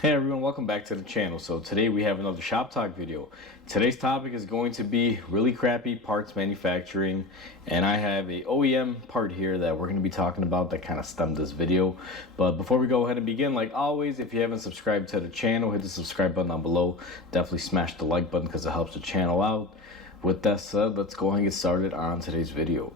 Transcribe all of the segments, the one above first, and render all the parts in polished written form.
Hey everyone, welcome back to the channel. So today we have another shop talk video. Today's topic is going to be really crappy parts manufacturing, and I have a OEM part here that we're going to be talking about that kind of stemmed this video. But before we go ahead and begin, like always, if you haven't subscribed to the channel, hit the subscribe button down below. Definitely smash the like button because it helps the channel out. With that said, let's go ahead and get started on today's video.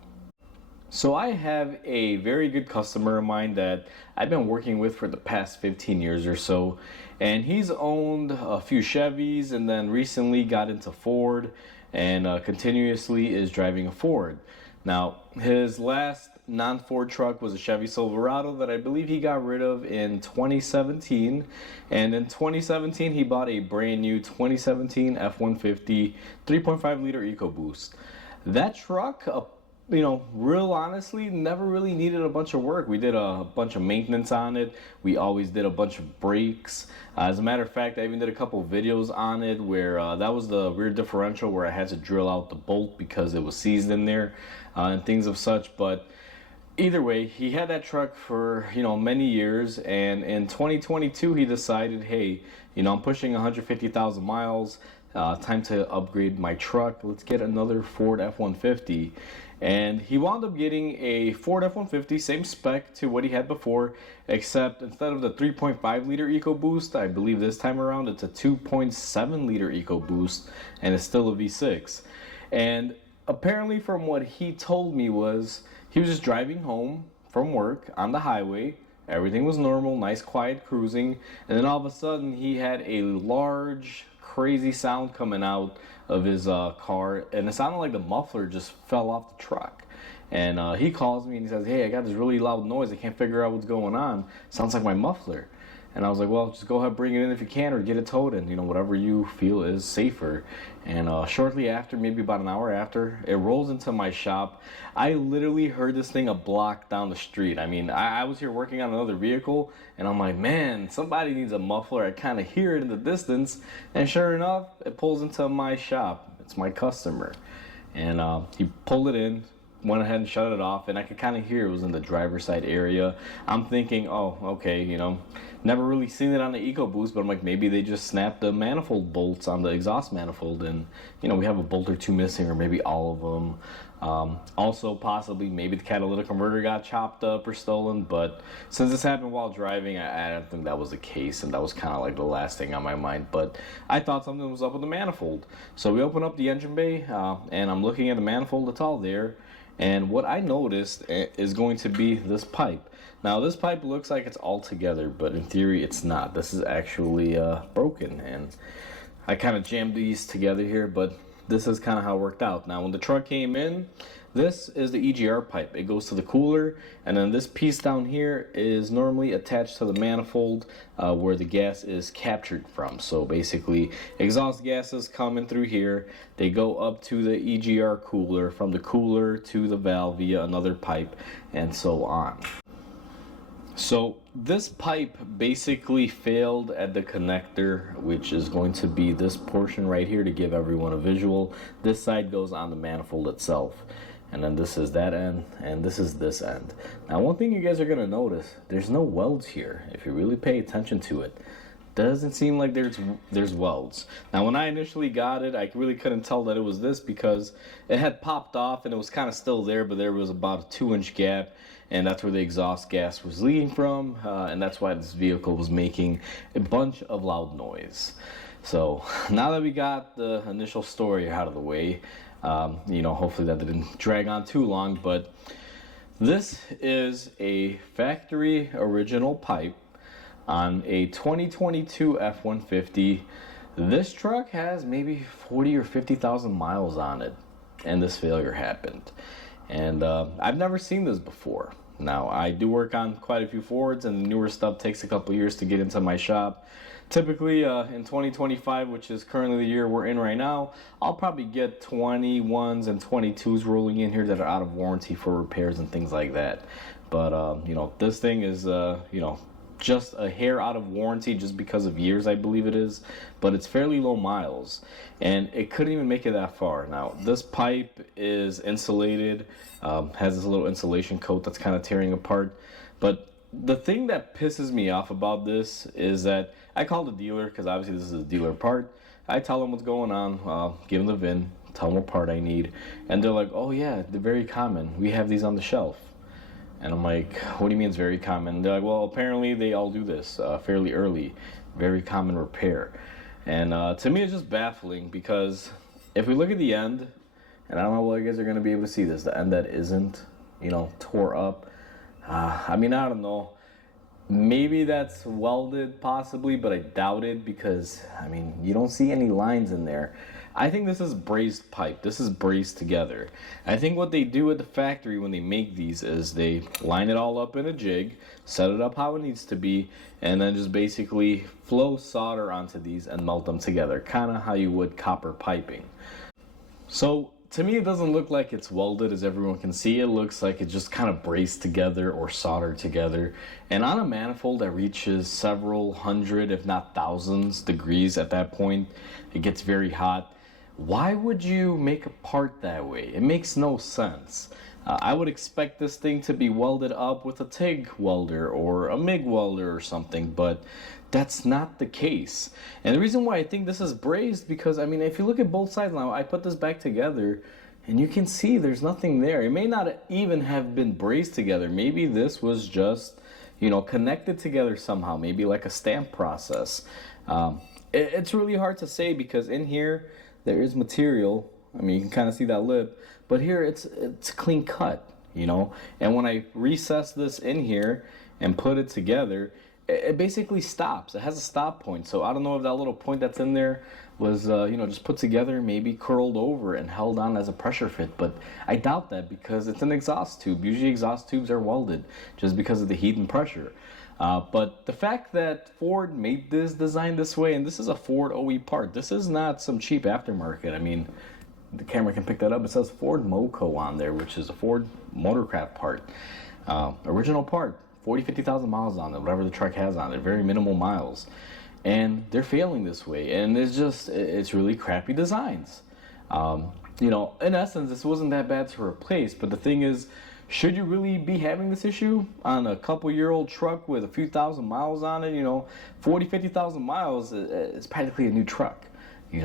So I have a very good customer of mine that I've been working with for the past 15 years or so, and he's owned a few Chevys and then recently got into Ford and continuously is driving a Ford. Now, his last non-Ford truck was a Chevy Silverado that I believe he got rid of in 2017, and in 2017 he bought a brand new 2017 F-150 3.5 liter EcoBoost. That truck, real honestly, never really needed a bunch of work. We did a bunch of maintenance on it. We always did a bunch of brakes. As a matter of fact, I even did a couple videos on it where that was the rear differential where I had to drill out the bolt because it was seized in there and things of such. But either way, he had that truck for many years, and in 2022 he decided, hey, I'm pushing 150,000 miles. Time to upgrade my truck. Let's get another Ford F-150. And he wound up getting a Ford F-150, same spec to what he had before, except instead of the 3.5 liter EcoBoost, I believe this time around it's a 2.7 liter EcoBoost, and it's still a V6. And apparently from what he told me was, he was just driving home from work on the highway. Everything was normal, nice quiet cruising, and then all of a sudden he had a large crazy sound coming out of his car, and it sounded like the muffler just fell off the truck. And he calls me and he says, hey, I got this really loud noise, I can't figure out what's going on, sounds like my muffler. And I was like, well, just go ahead, bring it in if you can, or get it towed, and whatever you feel is safer. And shortly after, maybe about an hour after, it rolls into my shop. I literally heard this thing a block down the street. I mean, I was here working on another vehicle, and I'm like, man, somebody needs a muffler. I kind of hear it in the distance, and sure enough, it pulls into my shop. It's my customer. And he pulled it in, went ahead and shut it off, and I could kind of hear it was in the driver's side area. I'm thinking, oh, okay, never really seen it on the EcoBoost, but I'm like, maybe they just snapped the manifold bolts on the exhaust manifold, and we have a bolt or two missing, or maybe all of them. Also, possibly, maybe the catalytic converter got chopped up or stolen, but since this happened while driving, I don't think that was the case, and that was kind of like the last thing on my mind. But I thought something was up with the manifold. So we open up the engine bay, and I'm looking at the manifold, it's all there. And what I noticed is going to be this pipe. Now this pipe looks like it's all together, but in theory it's not. This is actually broken, and I kind of jammed these together here, but this is kind of how it worked out. Now when the truck came in, this is the EGR pipe. It goes to the cooler, and then this piece down here is normally attached to the manifold where the gas is captured from. So basically, exhaust gases coming through here, they go up to the EGR cooler, from the cooler to the valve via another pipe, and so on. So this pipe basically failed at the connector, which is going to be this portion right here to give everyone a visual. This side goes on the manifold itself. And then this is that end, and this is this end. Now one thing you guys are gonna notice, there's no welds here. If you really pay attention to it, doesn't seem like there's welds. Now when I initially got it, I really couldn't tell that it was this because it had popped off and it was kind of still there, but there was about a 2-inch gap, and that's where the exhaust gas was leaking from, and that's why this vehicle was making a bunch of loud noise. So now that we got the initial story out of the way, hopefully that didn't drag on too long, but this is a factory original pipe on a 2022 F-150. This truck has maybe 40 or 50,000 miles on it, and this failure happened. And I've never seen this before. Now, I do work on quite a few Fords, and the newer stuff takes a couple years to get into my shop. Typically, in 2025, which is currently the year we're in right now, I'll probably get 21s and 22s rolling in here that are out of warranty for repairs and things like that. But, this thing is, just a hair out of warranty just because of years, I believe it is, but it's fairly low miles, and it couldn't even make it that far. Now this pipe is insulated, has this little insulation coat that's kind of tearing apart, but the thing that pisses me off about this is that I call the dealer, because obviously this is a dealer part. I tell them what's going on, give them the VIN, tell them what part I need, and they're like, oh yeah, they're very common. We have these on the shelf. And I'm like, what do you mean it's very common? They're like, well, apparently they all do this fairly early. Very common repair. And to me, it's just baffling because if we look at the end, and I don't know whether you guys are going to be able to see this, the end that isn't, tore up. I mean, I don't know. Maybe that's welded possibly, but I doubt it because, I mean, you don't see any lines in there. I think this is brazed pipe. This is braced together. I think what they do at the factory when they make these is they line it all up in a jig, set it up how it needs to be, and then just basically flow solder onto these and melt them together, kind of how you would copper piping. So to me, it doesn't look like it's welded, as everyone can see. It looks like it's just kind of braced together or soldered together. And on a manifold that reaches several hundred, if not thousands degrees at that point, it gets very hot. Why would you make a part that way? It makes no sense. I would expect this thing to be welded up with a TIG welder or a MIG welder or something, but that's not the case. And the reason why I think this is brazed, because I mean, if you look at both sides now, I put this back together and you can see there's nothing there. It may not even have been brazed together. Maybe this was just, connected together somehow, maybe like a stamp process. It's really hard to say because in here there is material. I mean, you can kind of see that lip, but here it's clean cut, And when I recess this in here and put it together, it basically stops. It has a stop point. So I don't know if that little point that's in there was, just put together, maybe curled over and held on as a pressure fit. But I doubt that because it's an exhaust tube. Usually exhaust tubes are welded just because of the heat and pressure. But the fact that Ford made this design this way, and this is a Ford OE part. This is not some cheap aftermarket. I mean, the camera can pick that up. It says Ford Moco on there, which is a Ford Motorcraft part. Original part. 50,000 miles on it, whatever the truck has on it, very minimal miles. And they're failing this way. And it's really crappy designs. In essence, this wasn't that bad to replace, but the thing is, should you really be having this issue on a couple-year-old truck with a few thousand miles on it? 50,000 miles is practically a new truck. You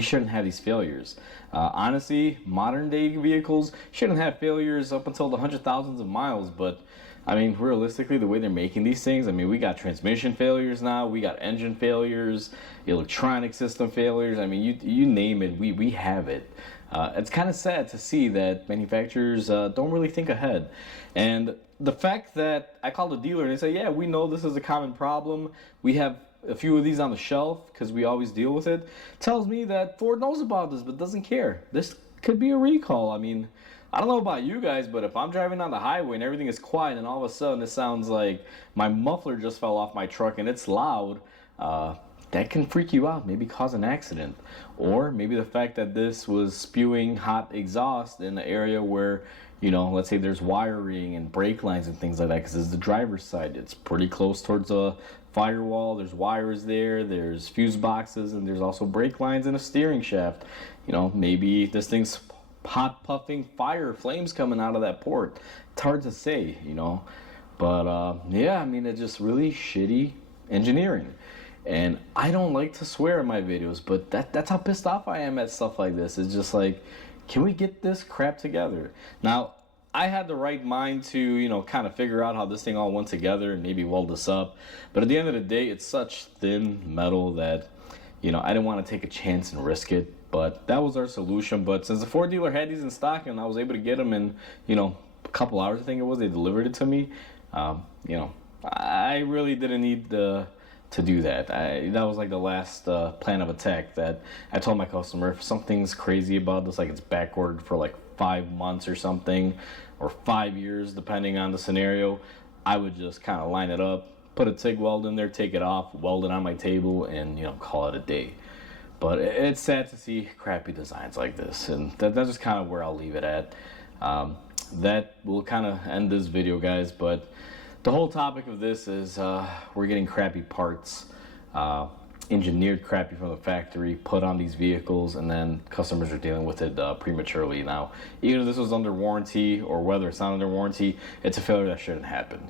shouldn't have these failures. Honestly, modern day vehicles shouldn't have failures up until the hundred thousands of miles, but I mean, realistically, the way they're making these things, I mean, we got transmission failures now, we got engine failures, electronic system failures. I mean, you name it, we have it. It's kind of sad to see that manufacturers don't really think ahead. And the fact that I called a dealer and they say, yeah, we know this is a common problem, we have a few of these on the shelf because we always deal with it, tells me that Ford knows about this but doesn't care. This could be a recall. I mean, I don't know about you guys, but if I'm driving on the highway and everything is quiet and all of a sudden it sounds like my muffler just fell off my truck and it's loud, that can freak you out, maybe cause an accident. Or maybe the fact that this was spewing hot exhaust in an area where, let's say there's wiring and brake lines and things like that, because it's the driver's side. It's pretty close towards a firewall. There's wires there, there's fuse boxes, and there's also brake lines and a steering shaft. Maybe this thing's hot puffing fire, flames coming out of that port. It's hard to say, But yeah, I mean, it's just really shitty engineering. And I don't like to swear in my videos, but that's how pissed off I am at stuff like this. It's just like, can we get this crap together? Now, I had the right mind to, kind of figure out how this thing all went together and maybe weld this up. But at the end of the day, it's such thin metal that, I didn't want to take a chance and risk it. But that was our solution. But since the Ford dealer had these in stock and I was able to get them in, a couple hours, I think it was, they delivered it to me. I really didn't need to do that. That was like the last plan of attack that I told my customer, if something's crazy about this, like it's backordered for like 5 months or something, or 5 years, depending on the scenario, I would just kind of line it up, put a TIG weld in there, take it off, weld it on my table, and call it a day. But it's sad to see crappy designs like this, and that's just kind of where I'll leave it at. That will kind of end this video, guys, but the whole topic of this is we're getting crappy parts. engineered crappy from the factory, put on these vehicles, and then customers are dealing with it prematurely. Now, even if this was under warranty or whether it's not under warranty, it's a failure that shouldn't happen.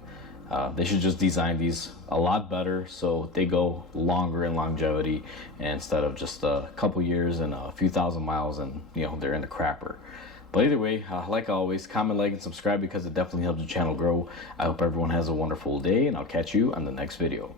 They should just design these a lot better so they go longer in longevity instead of just a couple years and a few thousand miles and they're in the crapper. But either way, like always, comment, like, and subscribe because it definitely helps the channel grow. I hope everyone has a wonderful day, and I'll catch you on the next video.